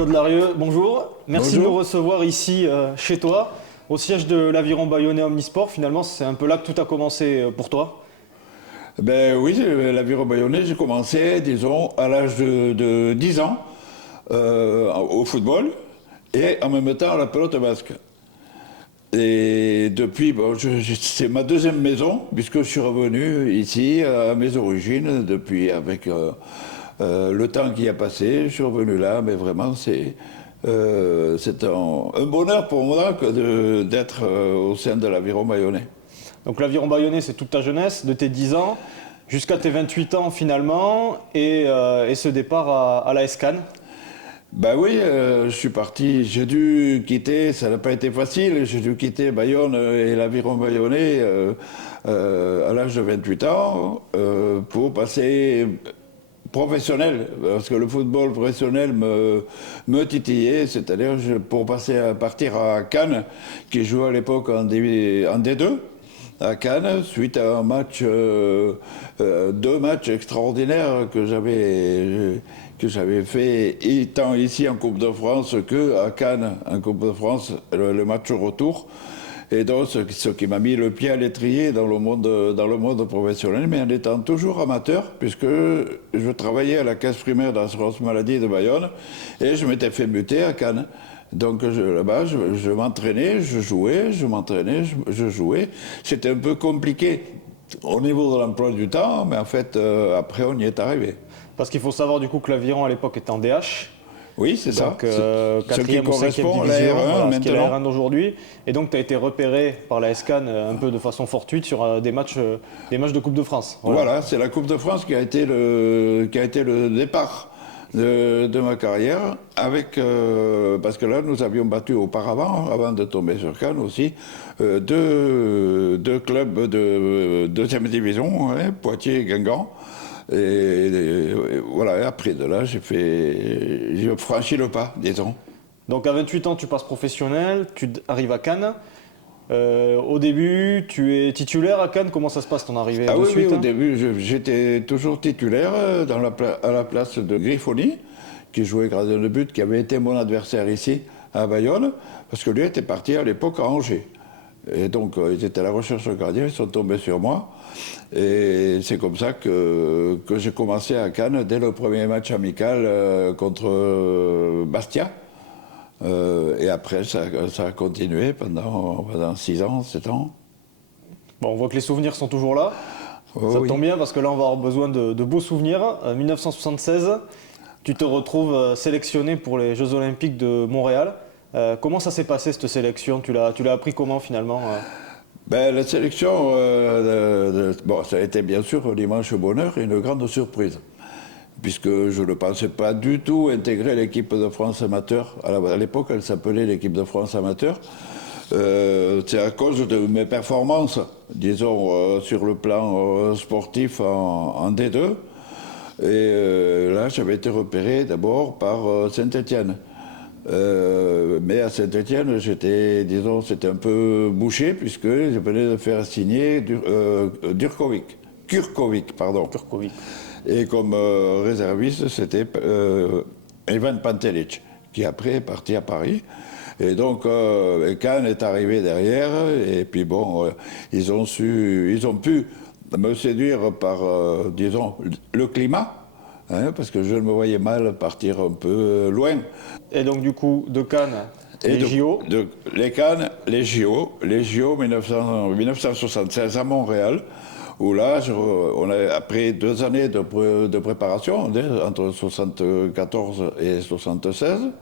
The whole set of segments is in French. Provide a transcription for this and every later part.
Claude Larieux, bonjour. Merci Bonjour. de nous recevoir ici chez toi, au siège de l'Aviron Bayonnais Omnisport. Finalement, c'est un peu là que tout a commencé pour toi. Ben oui, l'Aviron Bayonnais, j'ai commencé, disons, à l'âge de 10 ans au football et en même temps à la pelote basque. Et depuis, bon, c'est ma deuxième maison, puisque je suis revenu ici à mes origines, depuis avec le temps qui a passé, je suis revenu là, mais vraiment c'est un bonheur pour moi d'être au sein de l'Aviron Bayonnais. Donc l'Aviron Bayonnais, c'est toute ta jeunesse, de tes 10 ans jusqu'à tes 28 ans finalement, et ce départ à la Cannes. Ben oui, je suis parti, j'ai dû quitter, ça n'a pas été facile, j'ai dû quitter Bayonne et l'Aviron Bayonnais à l'âge de 28 ans pour passer professionnel, parce que le football professionnel me titillait, c'est-à-dire pour partir à Cannes, qui jouait à l'époque en D2, à Cannes, suite à un match, deux matchs extraordinaires que j'avais fait tant ici en Coupe de France qu'à Cannes en Coupe de France, le match retour. Et donc, ce qui m'a mis le pied à l'étrier dans le monde professionnel, mais en étant toujours amateur, puisque je travaillais à la caisse primaire d'assurance maladie de Bayonne, et je m'étais fait muter à Cannes. Donc là-bas, je m'entraînais, je jouais, je m'entraînais, je jouais. C'était un peu compliqué au niveau de l'emploi du temps, mais en fait, après, on y est arrivé. Parce qu'il faut savoir du coup que l'Aviron à l'époque était en DH. Oui, c'est ça. Donc Ce qui 4e ou 5e correspond à la division, R1 voilà, ce qui est la maintenant. R1 d'aujourd'hui. Et donc tu as été repéré par la SCAN un peu de façon fortuite sur des matchs de Coupe de France. Voilà, c'est la Coupe de France qui a été le départ de ma carrière, parce que là, nous avions battu auparavant, avant de tomber sur Cannes aussi, deux clubs de deuxième division, hein, Poitiers et Guingamp. Et voilà, et après de là, j'ai franchi le pas, disons. Donc à 28 ans, tu passes professionnel, arrives à Cannes. Au début, tu es titulaire à Cannes. Comment ça se passe ton arrivée Ah de oui, suite, oui, au hein début, j'étais toujours titulaire à la place de Griffoni, qui jouait gardien de but, qui avait été mon adversaire ici, à Bayonne, parce que lui était parti à l'époque à Angers. Et donc, ils étaient à la recherche de gardien, ils sont tombés sur moi. Et c'est comme ça que j'ai commencé à Cannes dès le premier match amical contre Bastia. Et après, ça a continué pendant 6 ans, 7 ans. Bon, on voit que les souvenirs sont toujours là. Oh, Ça oui. tombe bien parce que là, on va avoir besoin de beaux souvenirs. 1976, tu te retrouves sélectionné pour les Jeux Olympiques de Montréal. Comment ça s'est passé cette sélection? Tu l'as appris comment finalement Ben, la sélection, bon, ça a été bien sûr un immense bonheur et une grande surprise, puisque je ne pensais pas du tout intégrer l'équipe de France amateur. À l'époque, elle s'appelait l'équipe de France amateur. C'est à cause de mes performances, disons, sur le plan sportif en D2. Et là, j'avais été repéré d'abord par Saint-Étienne. Mais à Saint-Étienne, c'était un peu bouché, puisque je venais de faire signer Kurkovic, pardon. Kurkovic. Et comme réserviste, c'était Ivan Pantelic, qui après est parti à Paris. Et donc, Cannes est arrivé derrière, et puis bon, ils ont pu me séduire par, disons, le climat. Hein, parce que je me voyais mal partir un peu loin. Et donc du coup, de Cannes, les JO. Les Cannes, les JO 1976 à Montréal, où là, après 2 années de préparation, entre 74 et 76,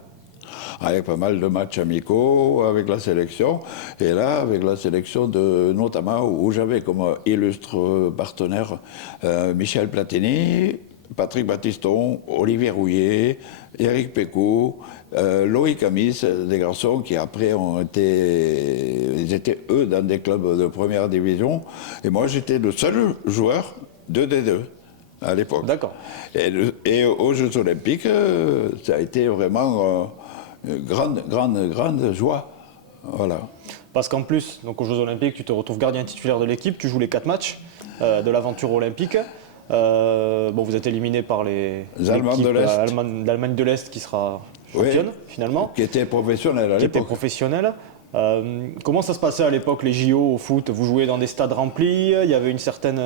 avec pas mal de matchs amicaux avec la sélection, et là, avec la sélection notamment où j'avais comme illustre partenaire Michel Platini, Patrick Battiston, Olivier Rouillet, Éric Pécou, Loïc Amis, des garçons qui après ils étaient eux dans des clubs de première division, et moi j'étais le seul joueur de D2 à l'époque. D'accord. Et aux Jeux Olympiques, ça a été vraiment une grande joie. Voilà. Parce qu'en plus, donc aux Jeux Olympiques, tu te retrouves gardien titulaire de l'équipe, tu joues les 4 matchs de l'aventure olympique. Bon, vous êtes éliminé par les Allemands de l'Est. l'Allemagne de l'Est qui sera championne finalement, qui était professionnelle à qui était l'époque. professionnelle. Comment ça se passait à l'époque, les JO au foot? Vous jouiez dans des stades remplis, il y avait une certaine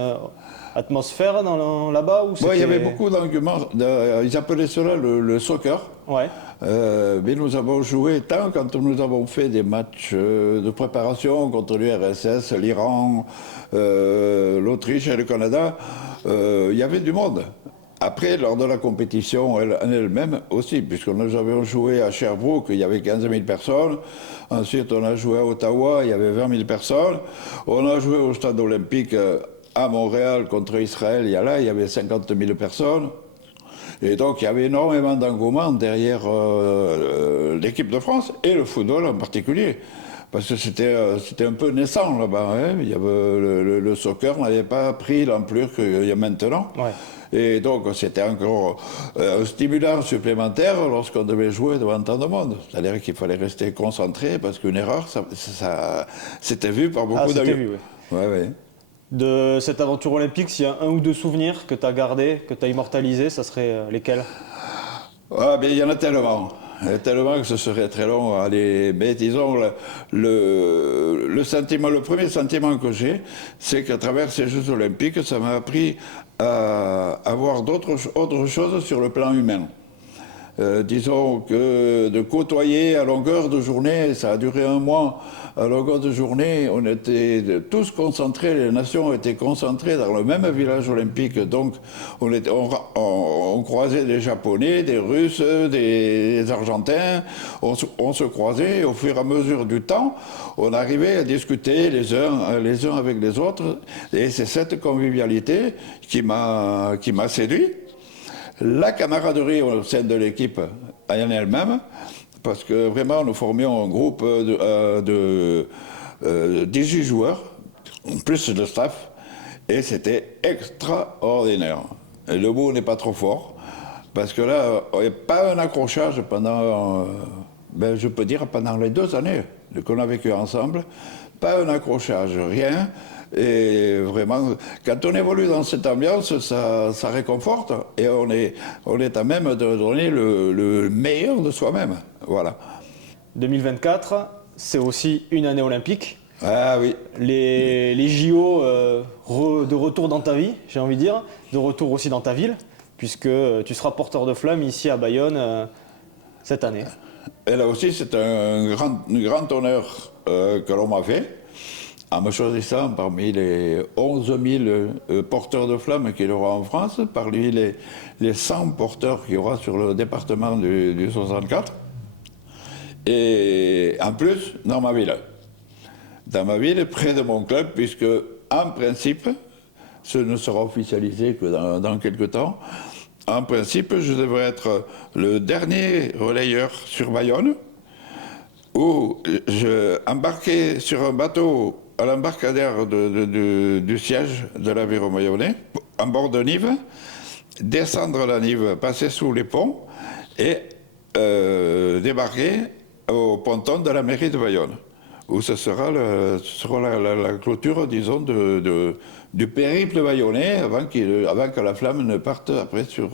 atmosphère là-bas ou Il y avait beaucoup d'engouement, ils appelaient cela le soccer. Ouais. Mais nous avons joué tant quand nous avons fait des matchs de préparation contre l'URSS, l'Iran, l'Autriche et le Canada, il y avait du monde. Après, lors de la compétition en elle-même aussi, puisque nous avions joué à Sherbrooke, il y avait 15 000 personnes. Ensuite, on a joué à Ottawa, il y avait 20 000 personnes. On a joué au stade olympique à Montréal contre Israël, il y avait 50 000 personnes. Et donc, il y avait énormément d'engouement derrière l'équipe de France et le football en particulier. Parce que c'était un peu naissant là-bas. Hein. Il y avait le soccer n'avait pas pris l'ampleur qu'il y a maintenant. Ouais. Et donc, c'était encore un stimulant supplémentaire lorsqu'on devait jouer devant tant de monde. C'est-à-dire qu'il fallait rester concentré parce qu'une erreur, ça c'était vu par beaucoup c'était d'amis. vu, oui. Ouais. De cette aventure olympique, s'il y a un ou deux souvenirs que tu as gardés, que tu as immortalisés, ça serait lesquels? Ah, bien, il y en a tellement. Il y en a tellement que ce serait très long. Allez, mais disons, le premier sentiment que j'ai, c'est qu'à travers ces Jeux olympiques, ça m'a appris à voir autre chose sur le plan humain. Disons que de côtoyer à longueur de journée, ça a duré un mois, à longueur de journée, on était tous concentrés, les nations étaient concentrées dans le même village olympique, donc on croisait des Japonais, des Russes, des Argentins, on se croisait, et au fur et à mesure du temps, on arrivait à discuter les uns avec les autres, et c'est cette convivialité qui m'a séduit. La camaraderie au sein de l'équipe en elle-même, parce que vraiment nous formions un groupe de 18 joueurs, plus le staff, et c'était extraordinaire. Et le mot n'est pas trop fort, parce que là, il n'y a pas un accrochage pendant, je peux dire, pendant les 2 années qu'on a vécu ensemble, pas un accrochage, rien. Et vraiment, quand on évolue dans cette ambiance, ça réconforte et on est à même de donner le meilleur de soi-même. Voilà. 2024, c'est aussi une année olympique. Ah oui. Les JO de retour dans ta vie, j'ai envie de dire, de retour aussi dans ta ville, puisque tu seras porteur de flamme ici à Bayonne cette année. Et là aussi, c'est un grand honneur que l'on m'a fait. En me choisissant parmi les 11 000 porteurs de flammes qu'il y aura en France, parmi les 100 porteurs qu'il y aura sur le département du 64, et en plus, dans ma ville. Dans ma ville, près de mon club, puisque, en principe, ce ne sera officialisé que dans quelques temps, en principe, je devrais être le dernier relayeur sur Bayonne, où je embarquais sur un bateau à l'embarcadère du siège de l'Aviron Bayonnais, en bord de Nive, descendre la Nive, passer sous les ponts et débarquer au ponton de la mairie de Bayonne, où ce sera la clôture, disons, du périple bayonnais avant que la flamme ne parte après sur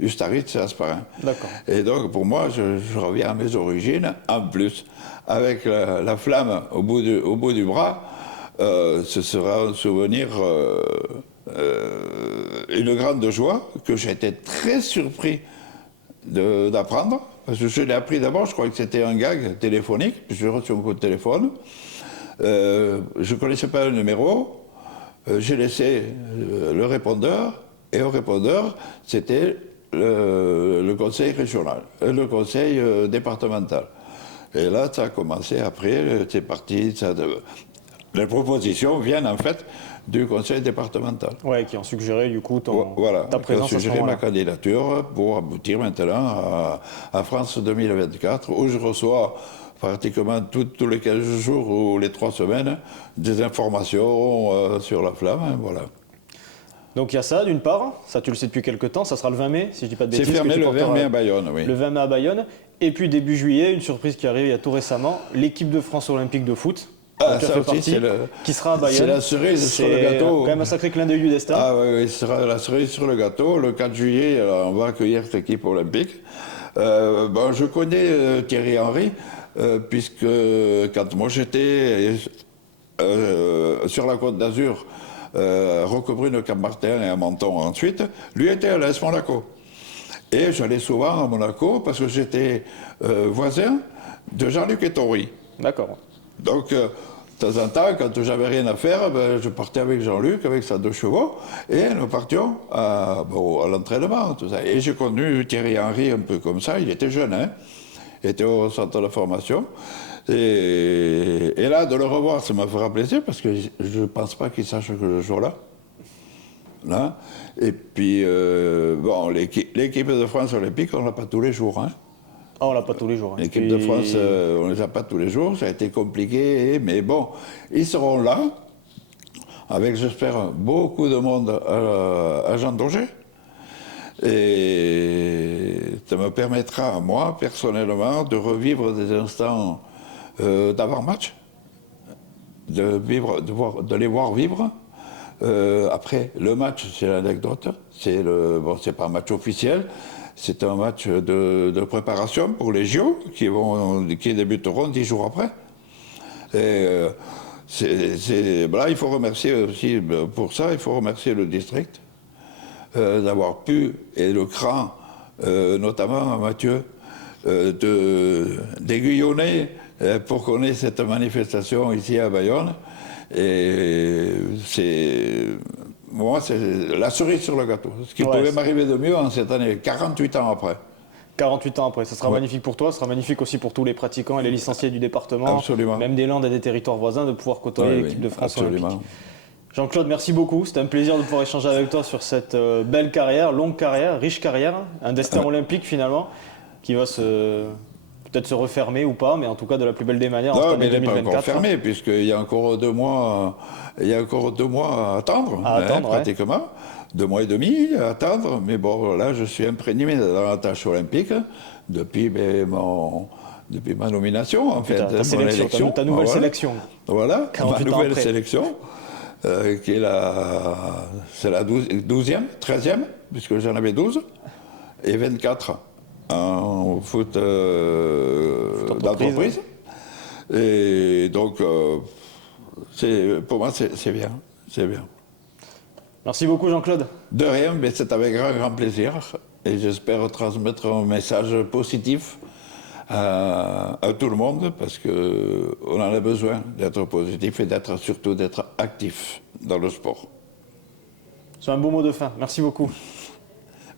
Ustaritz et Asparin. D'accord. Et donc, pour moi, je reviens à mes origines, en plus, avec la flamme au bout du bras, ce sera un souvenir, une grande joie, que j'ai été très surpris d'apprendre, parce que je l'ai appris d'abord, je croyais que c'était un gag téléphonique, puis j'ai reçu un coup de téléphone, je ne connaissais pas le numéro, j'ai laissé le répondeur, et au répondeur, c'était le conseil régional, le conseil départemental. Et là, ça a commencé après, c'est parti, les propositions viennent en fait du conseil départemental. Ouais, qui ont suggéré du coup ta présence qui ont à ce suggéré moment-là. ma candidature pour aboutir maintenant à France 2024, où je reçois pratiquement tous les 15 jours ou les 3 semaines des informations sur la flamme, hein, voilà. Donc il y a ça d'une part, ça tu le sais depuis quelques temps, ça sera le 20 mai si je dis pas de bêtises. C'est fermé que tu le 20 porteras- mai à Bayonne, oui. Le 20 mai à Bayonne. Et puis début juillet, une surprise qui arrive il y a tout récemment, l'équipe de France olympique de foot, dont tu as ça fait aussi, partie, qui sera à Bayonne. c'est la cerise sur le C'est gâteau. quand même un sacré clin d'œil du destin. Ah oui, ce sera la cerise sur le gâteau. Le 4 juillet, on va accueillir cette équipe olympique Je connais Thierry Henry, puisque quand moi j'étais sur la Côte d'Azur, Roquebrune, Cap-Martin et à Menton ensuite, lui était à l'AS Monaco. Et j'allais souvent à Monaco parce que j'étais voisin de Jean-Luc Ettori. D'accord. Donc, de temps en temps, quand j'avais rien à faire, je partais avec Jean-Luc, avec sa 2 chevaux, et nous partions à l'entraînement, tout ça. Et j'ai connu Thierry Henry un peu comme ça, il était jeune, hein. Il était au centre de formation. Et là, de le revoir, ça m'a fait plaisir, parce que je ne pense pas qu'il sache que je joue là. Là. Et puis, l'équipe de France olympique, on ne l'a pas tous les jours, hein. Ah, on l'a pas tous les jours. Hein. L'équipe de France, on ne les a pas tous les jours, ça a été compliqué, mais bon, ils seront là, avec, j'espère, beaucoup de monde à Jean Daugé. Et ça me permettra, moi, personnellement, de revivre des instants d'avant-match, de les voir vivre. Après, le match, c'est l'anecdote, c'est pas un match officiel. C'est un match de préparation pour les JO qui débuteront 10 jours après. Et il faut remercier aussi, pour ça, il faut remercier le district d'avoir pu, et le CRAN, notamment Mathieu, d'aiguillonner pour qu'on ait cette manifestation ici à Bayonne. Et moi, c'est la cerise sur le gâteau. Ce qui pouvait m'arriver de mieux en cette année, 48 ans après. 48 ans après, ça sera magnifique pour toi, ça sera magnifique aussi pour tous les pratiquants et les licenciés du département, absolument. Même des Landes et des territoires voisins, de pouvoir côtoyer l'équipe de France olympique. Jean-Claude, merci beaucoup, c'était un plaisir de pouvoir échanger avec toi sur cette belle carrière, longue carrière, riche carrière, un destin olympique finalement, qui va peut-être se refermer ou pas, mais en tout cas de la plus belle des manières. Non, mais il n'est pas encore fermé, puisqu'il y a encore 2 mois, à attendre, pratiquement. Ouais. 2 mois et demi à attendre, mais bon, là, je suis imprégné dans la tâche olympique depuis ma nomination, en fait. Ta sélection, ta nouvelle sélection. Voilà, ma nouvelle sélection, qui est c'est la 12e, 13e, puisque j'en avais 12, et 24 en foot d'entreprise. Et donc, pour moi, c'est bien. C'est bien. Merci beaucoup, Jean-Claude. De rien, mais c'est avec grand plaisir. Et j'espère transmettre un message positif à tout le monde, parce qu'on en a besoin d'être positif et surtout d'être actif dans le sport. C'est un beau mot de fin. Merci beaucoup.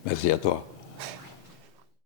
Merci à toi.